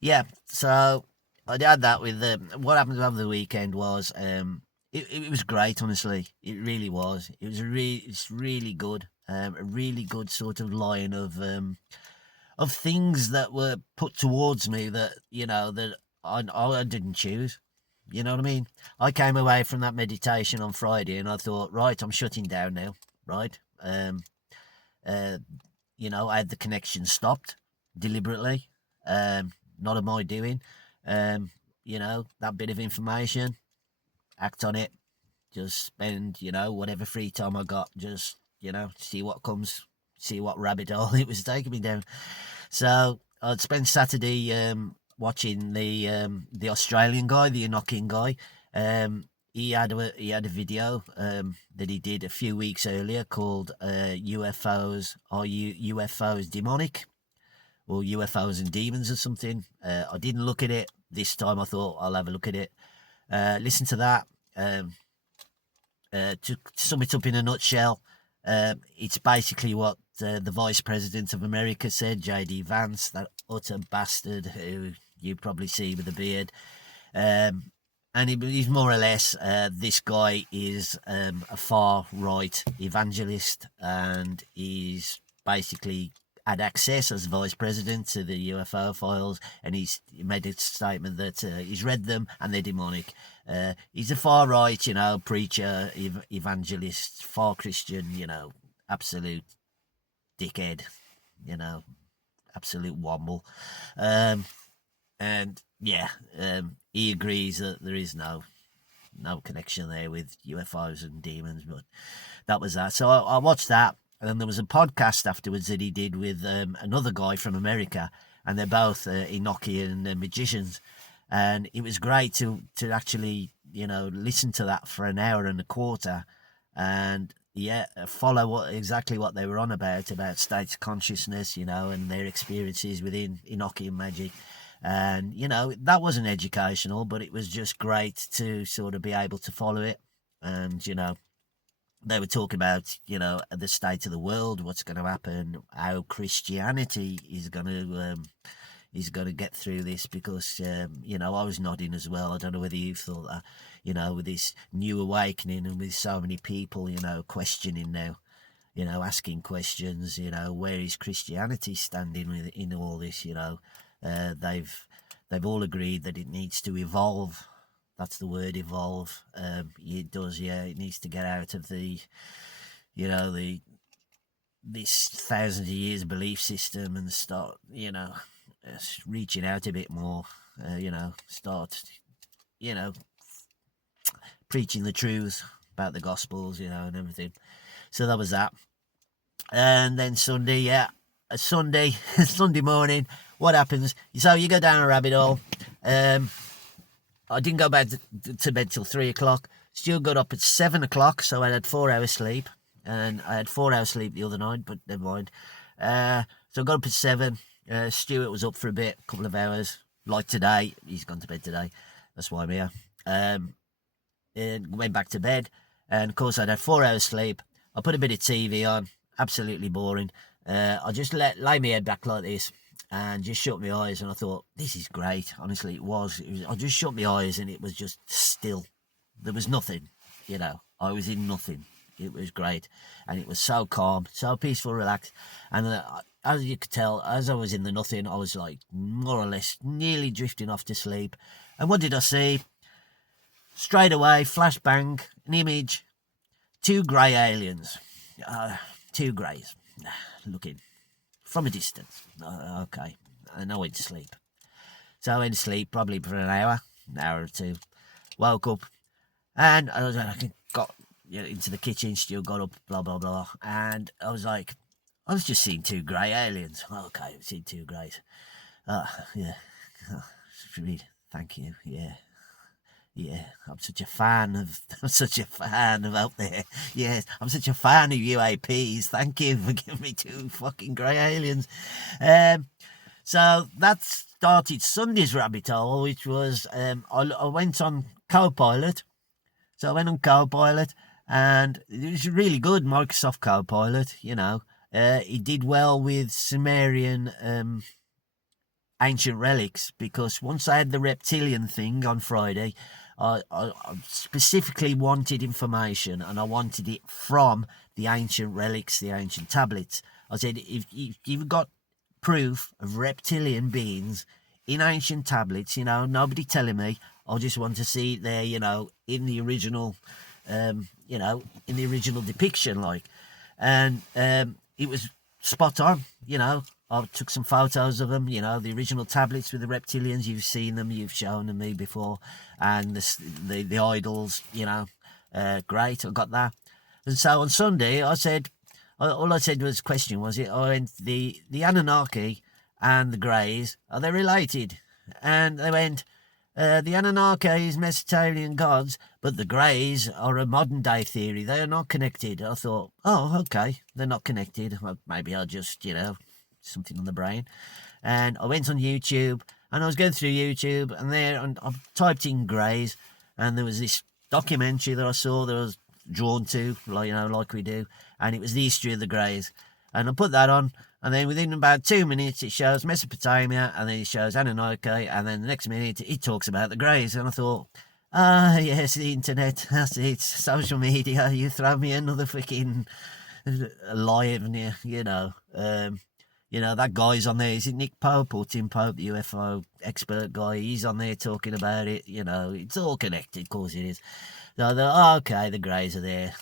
Yeah, so I had that with what happened over the weekend was it was great. Honestly, it really was. It's really good. A really good sort of line of things that were put towards me that that I didn't choose. You know what I mean? I came away from that meditation on Friday and I thought, right, I'm shutting down now. Right. Uh, I had the connection stopped deliberately. Um, Not of my doing. Um, that bit of information, act on it. Just spend, whatever free time I got, just, see what comes, see what rabbit hole it was taking me down. So I'd spend Saturday watching the Australian guy, the Enochian guy. He had a video that he did a few weeks earlier called UFOs. Are UFOs demonic or UFOs and demons or something? I didn't look at it this time. I thought I'll have a look at it. Listen to that. Um, to sum it up in a nutshell, it's basically what the Vice President of America said, J.D. Vance, that utter bastard who you probably see with a beard. Um, and he's more or less, this guy is a far right evangelist, and he's basically had access as vice president to the UFO files, and he made a statement that he's read them and they're demonic. He's a far right, preacher, evangelist, far Christian, absolute dickhead, you know, absolute womble. Um, and yeah, he agrees that there is no connection there with UFOs and demons, but that was that. So I watched that, and then there was a podcast afterwards that he did with another guy from America, and they're both Enochian magicians, and it was great to actually listen to that for an hour and a quarter, and yeah, follow exactly what they were on about states of consciousness, and their experiences within Enochian magic. And that wasn't educational, but it was just great to sort of be able to follow it. And they were talking about the state of the world, what's going to happen, how Christianity is going to get through this, because I was nodding as well. I don't know whether you thought that, with this new awakening and with so many people questioning now, asking questions, where is Christianity standing in all this? They've all agreed that it needs to evolve. That's the word, evolve. It does, yeah. It needs to get out of the this thousands of years belief system and start, reaching out a bit more. Start, you know, preaching the truth about the gospels, and everything. So that was that. And then Sunday, yeah, a Sunday, Sunday morning. What happens? So you go down a rabbit hole. I didn't go to bed till 3 o'clock. Still got up at 7 o'clock, so I had 4 hours sleep, and I had 4 hours sleep the other night, but never mind. So I got up at 7. Stuart was up for a bit, a couple of hours. Like today, he's gone to bed today. That's why I'm here. And went back to bed, and of course I'd had 4 hours sleep. I put a bit of TV on, absolutely boring. I just lay my head back like this and just shut my eyes, and I thought, this is great. Honestly, it was. I just shut my eyes and it was just still. There was nothing, I was in nothing. It was great, and it was so calm, so peaceful, relaxed. And as you could tell, as I was in the nothing, I was like more or less nearly drifting off to sleep. And what did I see? Straight away, flashbang, an image, two grey aliens. Two greys, looking from a distance. Okay, and I went to sleep. So I went to sleep probably for an hour or two. Woke up, and I got into the kitchen, still got up, blah, blah, blah. And I was like, I was just seeing two grey aliens. Okay, I've seen two greys. Yeah. Really, thank you, yeah. Yeah, I'm such a fan of. I'm such a fan of out there. Yes, I'm such a fan of UAPs. Thank you for giving me two fucking grey aliens. Um, so that started Sunday's rabbit hole, which was I went on Copilot. So I went on Copilot, and it was really good. Microsoft Copilot, it did well with Sumerian ancient relics, because once I had the reptilian thing on Friday, I specifically wanted information, and I wanted it from the ancient relics, the ancient tablets. I said, if you've got proof of reptilian beings in ancient tablets, nobody telling me. I just want to see it there, in the original, in the original depiction, like. And it was spot on, I took some photos of them, the original tablets with the reptilians. You've seen them, you've shown them me before, and the idols, great. I got that. And so on Sunday, I said, all I said was, question was it? I went, the Anunnaki and the Greys, are they related? And they went, the Anunnaki is Mesopotamian gods, but the Greys are a modern day theory. They are not connected. I thought, oh, okay, they're not connected. Well, maybe I'll just, something on the brain. And I went on YouTube, and I was going through YouTube, and I typed in Greys, and there was this documentary that I saw that I was drawn to, like we do, and it was the history of the Greys. And I put that on, and then within about 2 minutes it shows Mesopotamia, and then it shows Anunnaki, and then the next minute it talks about the Greys. And I thought, yes, the internet, that's it, social media, you throw me another freaking lie, haven't you? That guy's on there. Is it Nick Pope or Tim Pope, the UFO expert guy? He's on there talking about it. It's all connected, of course it is. So okay, the Greys are there.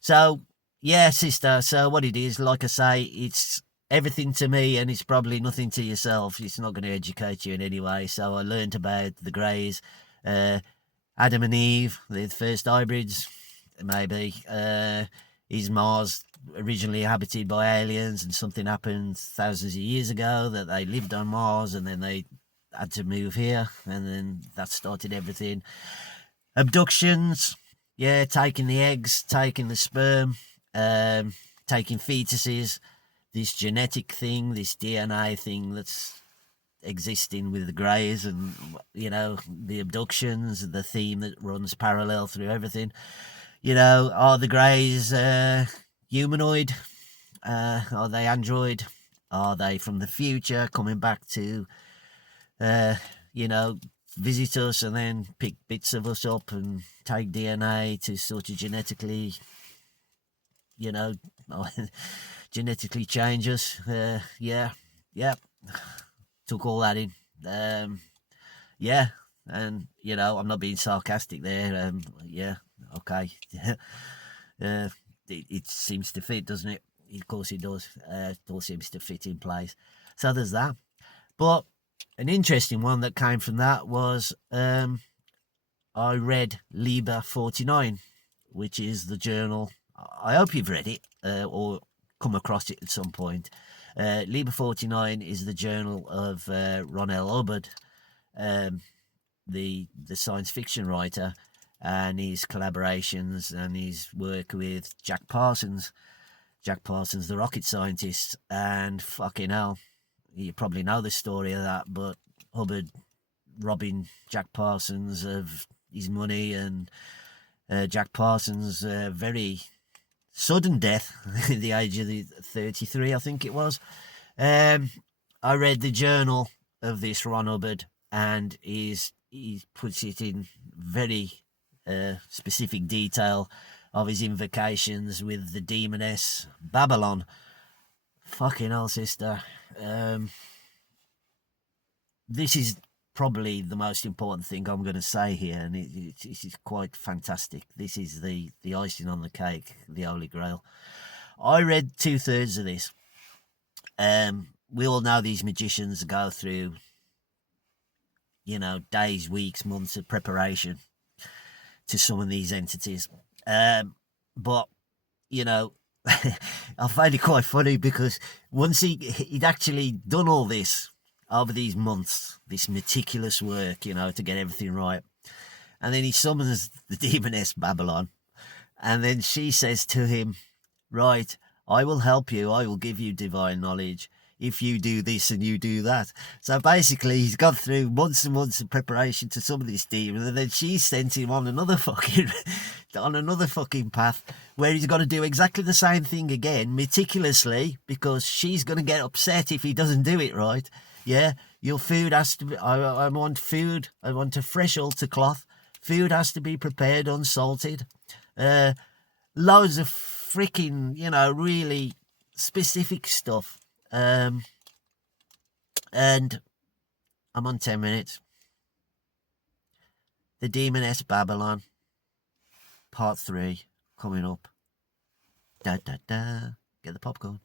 So, yeah, sister, so what it is, like I say, it's everything to me, and it's probably nothing to yourself. It's not going to educate you in any way. So I learned about the Greys, Adam and Eve, the first hybrids, maybe. Is Mars originally inhabited by aliens, and something happened thousands of years ago that they lived on Mars, and then they had to move here, and then that started everything. Abductions, yeah, taking the eggs, taking the sperm, taking fetuses, this genetic thing, this DNA thing that's existing with the Greys, and the abductions, the theme that runs parallel through everything. Are the Greys humanoid? Are they android? Are they from the future coming back to visit us and then pick bits of us up and take DNA to sort of genetically genetically change us? Yeah, took all that in. Yeah, and I'm not being sarcastic there. Yeah, okay. It seems to fit, doesn't it? Of course it does. It all seems to fit in place. So there's that. But an interesting one that came from that was I read Liber 49, which is the journal. I hope you've read it or come across it at some point. Liber 49 is the journal of Ron L. Hubbard, the science fiction writer, and his collaborations and his work with Jack Parsons, the rocket scientist. And fucking hell, you probably know the story of that, but Hubbard robbing Jack Parsons of his money, and Jack Parsons' very sudden death at the age of 33, I think it was. I read the journal of this Ron Hubbard, and he puts it in very specific detail of his invocations with the demoness Babylon. Fucking hell, sister. This is probably the most important thing I'm going to say here, and it is quite fantastic. This is the icing on the cake, the Holy Grail. I read 2/3 of this. We all know these magicians go through, days, weeks, months of preparation to summon these entities. But, I find it quite funny, because once he'd actually done all this over these months, this meticulous work, to get everything right, and then he summons the demoness Babylon, and then she says to him, right, I will help you, I will give you divine knowledge if you do this and you do that. So basically, he's gone through months and months of preparation to summon this demon, and then she sent him on another fucking path where he's got to do exactly the same thing again, meticulously, because she's going to get upset if he doesn't do it right. Yeah, your food has to be. I want food. I want a fresh altar cloth. Food has to be prepared unsalted. Loads of freaking, really specific stuff. And I'm on 10 minutes. The Demoness Babylon, Part 3, coming up. Da da da. Get the popcorn.